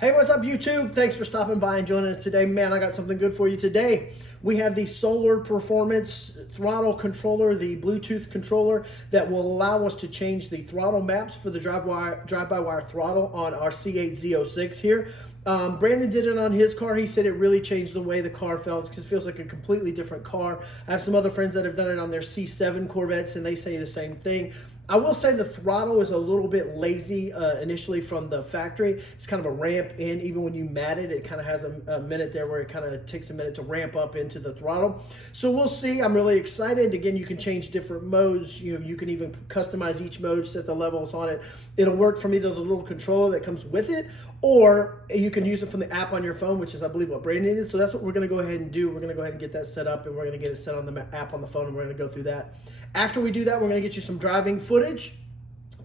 Hey, what's up YouTube? Thanks for stopping by and joining us today. Man, I got something good for you today. We have the Solar Performance throttle controller, the Bluetooth controller that will allow us to change the throttle maps for the drive-by-wire throttle on our C8 Z06 here. Brandon did it on his car. He said it really changed the way the car felt because it feels like a completely different car. I have some other friends that have done it on their C7 Corvettes and they say the same thing. I will say the throttle is a little bit lazy initially from the factory. It's kind of a ramp in. Even when you mat it, it kind of has a minute there where it kind of takes a minute to ramp up into the throttle. So we'll see. I'm really excited. Again, you can change different modes. You can even customize each mode, set the levels on it. It'll work from either the little controller that comes with it, or you can use it from the app on your phone, which is, I believe, what Brandon is. So that's what we're going to go ahead and do. We're going to go ahead and get that set up, and we're going to get it set on the app on the phone, and we're going to go through that. After we do that, we're going to get you some driving footage,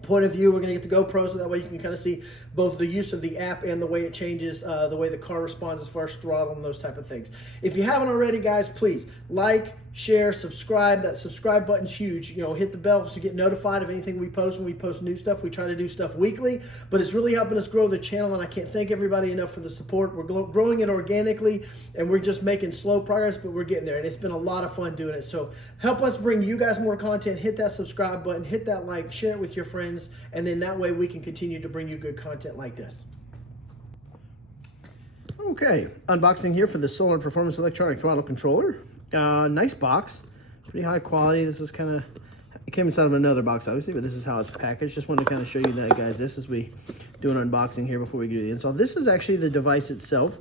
point of view. We're going to get the GoPro so that way you can kind of see both the use of the app and the way it changes, the way the car responds as far as throttle and those type of things. If you haven't already, guys, please like, share, subscribe. That subscribe button's huge. You know, hit the bell to get notified of anything we post. When we post new stuff, we try to do stuff weekly, but it's really helping us grow the channel, and I can't thank everybody enough for the support. We're growing it organically, and we're just making slow progress, but we're getting there, and it's been a lot of fun doing it. So help us bring you guys more content. Hit that subscribe button, hit that like, share it with your friends, and then that way we can continue to bring you good content like this. Okay, unboxing here for the Solar Performance electronic throttle controller. Nice box, pretty high quality. This is kind of, it came inside of another box obviously, but this is how it's packaged. Just wanted to kind of show you that, guys. This is, we do an unboxing here before we do the install. This is actually the device itself.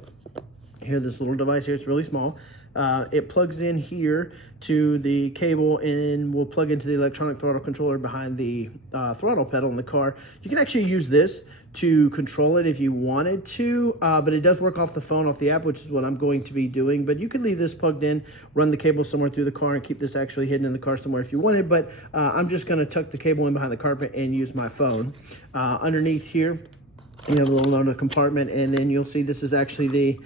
Here, this little device here, it's really small. It plugs in here to the cable and will plug into the electronic throttle controller behind the throttle pedal in the car. You can actually use this to control it if you wanted to, but it does work off the phone, off the app, which is what I'm going to be doing. But you could leave this plugged in, run the cable somewhere through the car, and keep this actually hidden in the car somewhere if you wanted. But I'm just going to tuck the cable in behind the carpet and use my phone. Underneath here, you have a little other compartment, and then you'll see this is actually the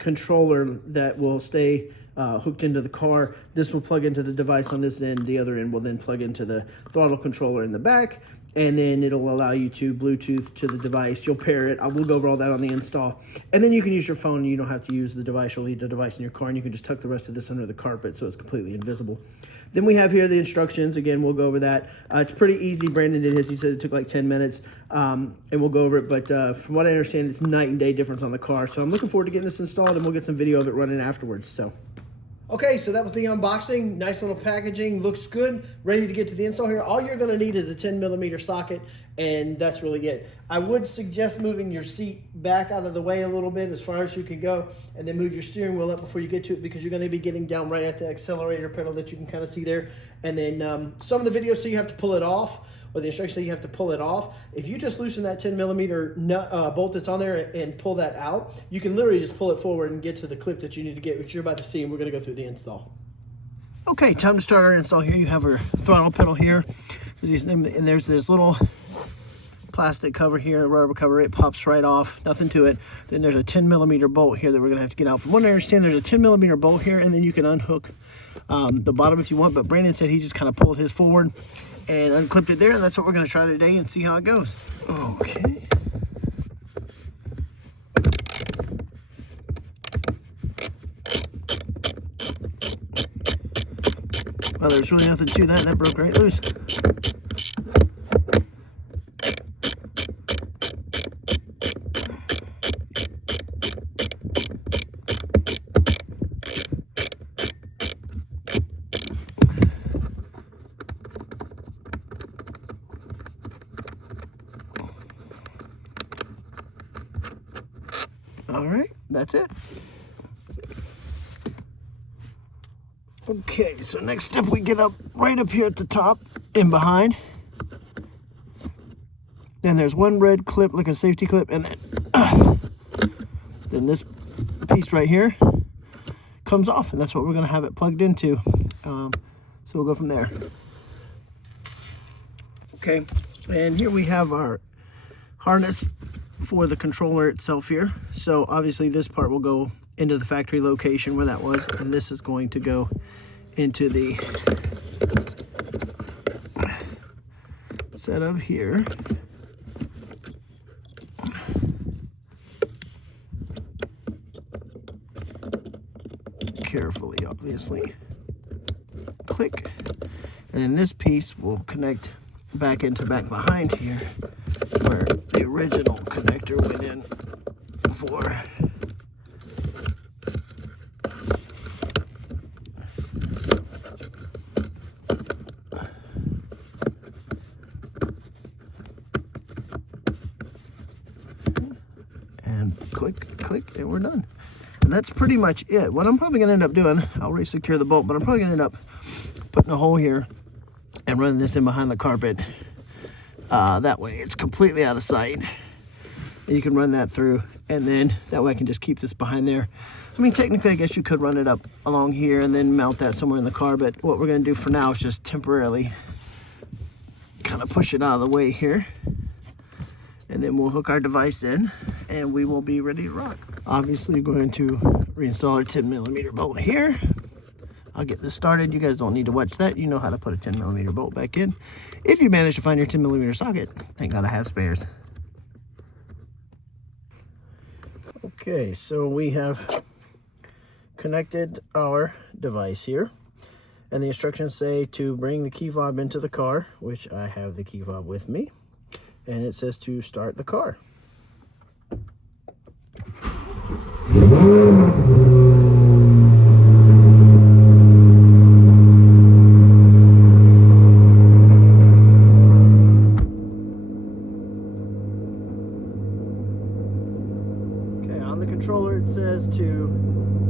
controller that will stay hooked into the car. This will plug into the device on this end. The other end will then plug into the throttle controller in the back, and then it'll allow you to Bluetooth to the device. You'll pair it. I will go over all that on the install. And then you can use your phone. You don't have to use the device. You'll leave the device in your car, and you can just tuck the rest of this under the carpet so it's completely invisible. Then we have here the instructions. Again, we'll go over that. It's pretty easy. Brandon did his. He said it took like 10 minutes, and we'll go over it. But from what I understand, it's night and day difference on the car. So I'm looking forward to getting this installed, and we'll get some video of it running afterwards. So. Okay, so that was the unboxing. Nice little packaging, looks good. Ready to get to the install here. All you're gonna need is a 10mm socket, and that's really it. I would suggest moving your seat back out of the way a little bit as far as you can go, and then move your steering wheel up before you get to it, because you're gonna be getting down right at the accelerator pedal that you can kind of see there. And then some of the videos, so you have to pull it off, or the instructions say you have to pull it off. If you just loosen that 10mm nut, bolt that's on there and pull that out, you can literally just pull it forward and get to the clip that you need to get, which you're about to see, and we're gonna go through the install. Okay, time to start our install here. You have our throttle pedal here, and there's this little plastic cover here, rubber cover. It pops right off, nothing to it. Then there's a 10mm bolt here that we're gonna have to get out. From what I understand, there's a 10mm bolt here, and then you can unhook the bottom if you want, but Brandon said he just kind of pulled his forward and unclipped it there, and that's what we're going to try today and see how it goes. Okay. Well, there's really nothing to that. That broke right loose. All right, that's it. Okay, so next step, we get up right up here at the top and behind. Then there's one red clip, like a safety clip, and then this piece right here comes off, and that's what we're gonna have it plugged into. So we'll go from there. Okay, and here we have our harness for the controller itself here. So obviously this part will go into the factory location where that was, and this is going to go into the setup here. carefully, obviously. Click. And then this piece will connect back into back behind here where the original connector went in for. And click, click, and we're done. And that's pretty much it. What I'm probably gonna end up doing, I'll re-secure the bolt, but I'm probably gonna end up putting a hole here and running this in behind the carpet. That way it's completely out of sight. And you can run that through, and then that way I can just keep this behind there. I mean, technically, I guess you could run it up along here and then mount that somewhere in the car, but what we're gonna do for now is just temporarily kind of push it out of the way here. And then we'll hook our device in and we will be ready to rock. Obviously, we're going to reinstall our 10mm bolt here. I'll get this started. You guys don't need to watch that. You know how to put a 10mm bolt back in. If you manage to find your 10mm socket, thank God I have spares. Okay, so we have connected our device here. And the instructions say to bring the key fob into the car, which I have the key fob with me. And it says to start the car. On the controller it says to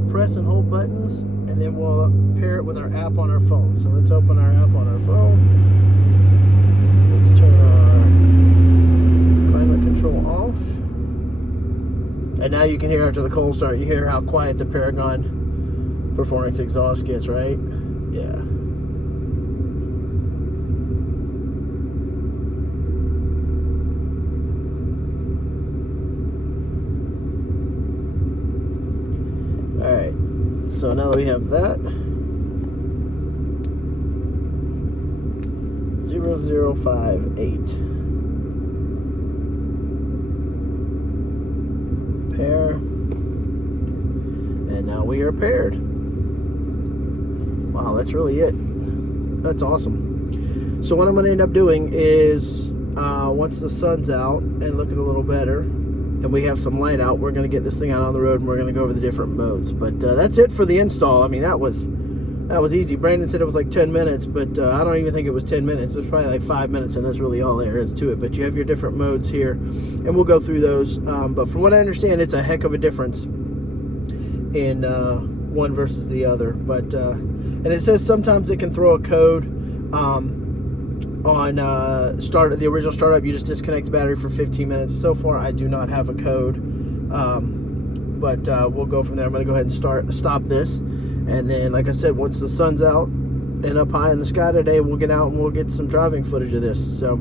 press and hold buttons, and then we'll pair it with our app on our phone. So let's open our app on our phone. Let's turn our climate control off. And now you can hear after the cold start, you hear how quiet the Paragon Performance exhaust gets, right? Yeah. Alright, so now that we have that, 0058. Pair. And now we are paired. Wow, that's really it. That's awesome. So what I'm going to end up doing is, once the sun's out and looking a little better, and we have some light out, we're going to get this thing out on the road and we're going to go over the different modes. But that's it for the install. I mean, that was easy. Brandon said it was like 10 minutes, but I don't even think it was 10 minutes. It was probably like 5 minutes, and that's really all there is to it. But you have your different modes here, and we'll go through those. But from what I understand, it's a heck of a difference in one versus the other. But and it says sometimes it can throw a code on the original startup. You just disconnect the battery for 15 minutes. So far I do not have a code, but we'll go from there. I'm going to go ahead and stop this, and then like I said, once the sun's out and up high in the sky today, we'll get out and we'll get some driving footage of this. So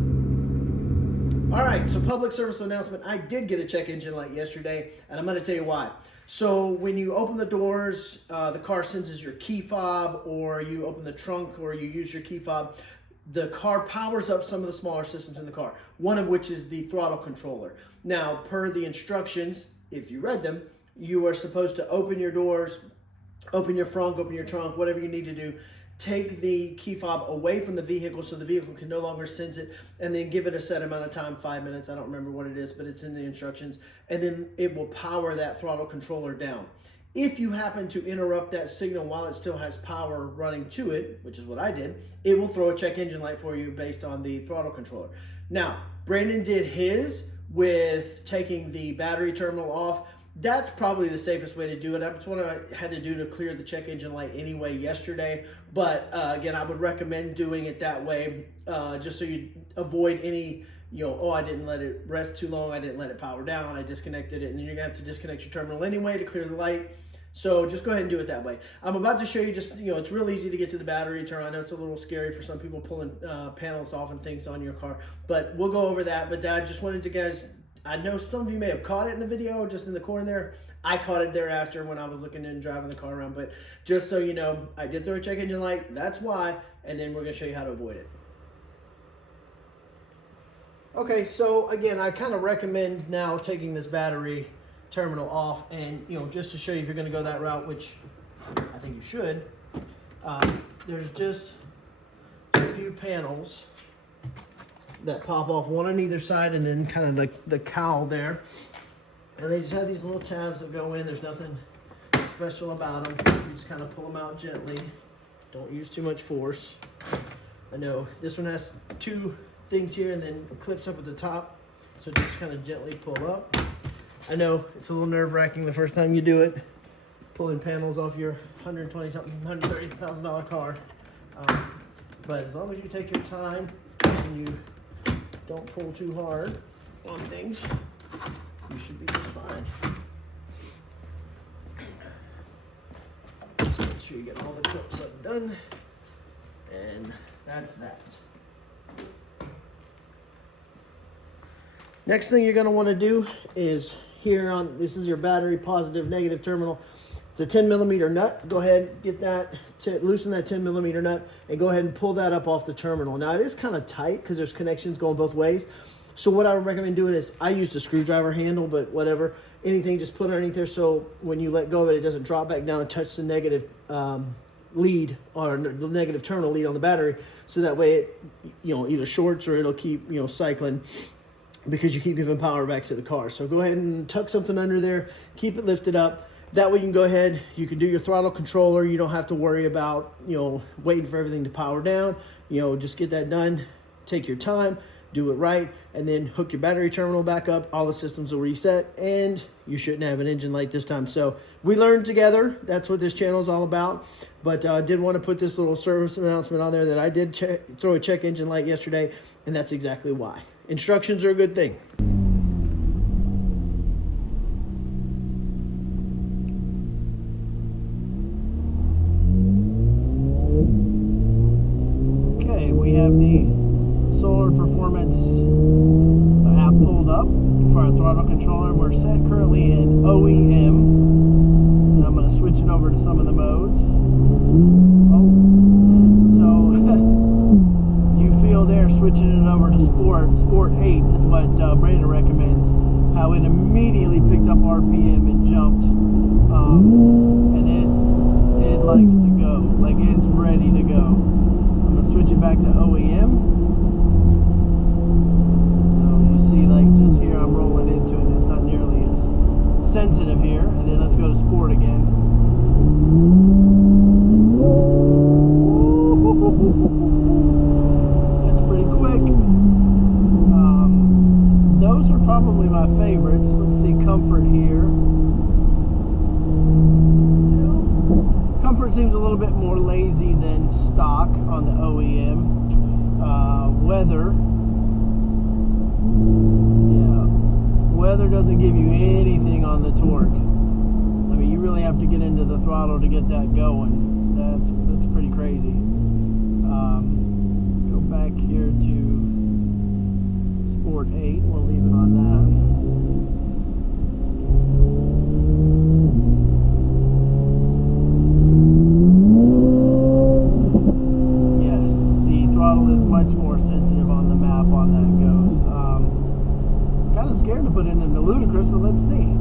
all right, so public service announcement. I did get a check engine light yesterday, and I'm going to tell you why. So when you open the doors, the car senses your key fob, or you open the trunk, or you use your key fob, the car powers up some of the smaller systems in the car, one of which is the throttle controller. Now, per the instructions, if you read them, you are supposed to open your doors, open your front, open your trunk, whatever you need to do. Take the key fob away from the vehicle so the vehicle can no longer sense it, and then give it a set amount of time, 5 minutes. I don't remember what it is, but it's in the instructions. And then it will power that throttle controller down. If you happen to interrupt that signal while it still has power running to it, which is what I did, it will throw a check engine light for you based on the throttle controller. Now, Brandon did his with taking the battery terminal off. That's probably the safest way to do it. That's what I had to do to clear the check engine light anyway yesterday. But again, I would recommend doing it that way, just so you avoid any, oh, I didn't let it rest too long, I didn't let it power down, I disconnected it, and then you're gonna have to disconnect your terminal anyway to clear the light. So just go ahead and do it that way. I'm about to show you just, it's real easy to get to the battery turn. I know it's a little scary for some people pulling panels off and things on your car, but we'll go over that. But I just wanted to guys, I know some of you may have caught it in the video, just in the corner there. I caught it thereafter when I was looking and driving the car around, but just so you know, I did throw a check engine light, that's why, and then we're gonna show you how to avoid it. Okay, so again, I kind of recommend now taking this battery terminal off, and just to show you if you're going to go that route, which I think you should. There's just a few panels that pop off, one on either side, and then kind of like the cowl there. And they just have these little tabs that go in. There's nothing special about them. You just kind of pull them out gently. Don't use too much force. I know this one has two things here and then clips up at the top. So just kind of gently pull up. I know it's a little nerve-wracking the first time you do it, pulling panels off your $120-something, $130,000 car. But as long as you take your time and you don't pull too hard on things, you should be just fine. Just make sure you get all the clips undone, and that's that. Next thing you're going to want to do is here on, this is your battery positive negative terminal. It's a 10mm nut. Go ahead, get that, loosen that 10mm nut, and go ahead and pull that up off the terminal. Now it is kind of tight because there's connections going both ways. So what I would recommend doing is, I used a screwdriver handle, but whatever, anything, just put it underneath there so when you let go of it, it doesn't drop back down and touch the negative lead or the negative terminal lead on the battery. So that way it, either shorts or it'll keep, cycling, because you keep giving power back to the car. So go ahead and tuck something under there, keep it lifted up. That way you can go ahead, you can do your throttle controller. You don't have to worry about, waiting for everything to power down. Just get that done, take your time, do it right, and then hook your battery terminal back up. All the systems will reset, and you shouldn't have an engine light this time. So we learned together. That's what this channel is all about. But I did want to put this little service announcement on there that I did throw a check engine light yesterday, and that's exactly why. Instructions are a good thing. Okay, we have the Solar Performance app pulled up for our throttle controller. We're set currently in OEM, and I'm going to switch it over to some of the modes. There, switching it over to Sport 8 is what Brandon recommends. How it immediately picked up RPM and jumped, and it likes to go, like it's ready to go. I'm gonna switch it back to OEM. So you see, like just here, I'm rolling into it. It's not nearly as sensitive here. And then let's go to Sport again. Those are probably my favorites. Let's see, comfort here. Comfort seems a little bit more lazy than stock on the OEM. Weather. Yeah. Weather doesn't give you anything on the torque. I mean, you really have to get into the throttle to get that going. That's pretty crazy. Let's go back here to Sport 8, we'll leave it on that. Yes, the throttle is much more sensitive on the map on that goes. Kind of scared to put it into ludicrous, but let's see.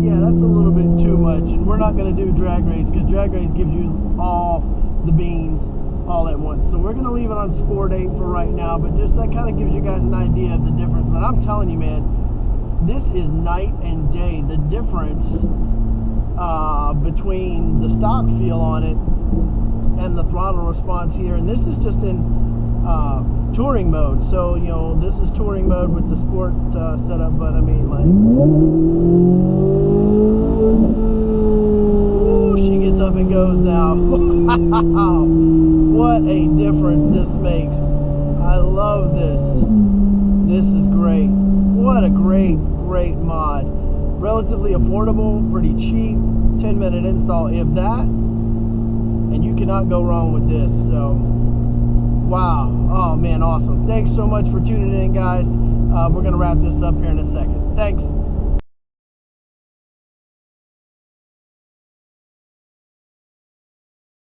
Yeah, that's a little bit too much, and we're not going to do drag race because drag race gives you all the beans all at once. So we're going to leave it on Sport 8 for right now, but just that kind of gives you guys an idea of the difference. But I'm telling you, man, this is night and day, the difference between the stock feel on it and the throttle response here. And this is just in touring mode. So, this is touring mode with the Sport setup, but I mean, like, ooh, she gets up and goes now. What a difference this makes. I love this. This is great. What a great mod. Relatively affordable, pretty cheap, 10-minute install, if that, and you cannot go wrong with this. So wow, oh man, awesome. Thanks so much for tuning in, guys. We're gonna wrap this up here in a second. Thanks.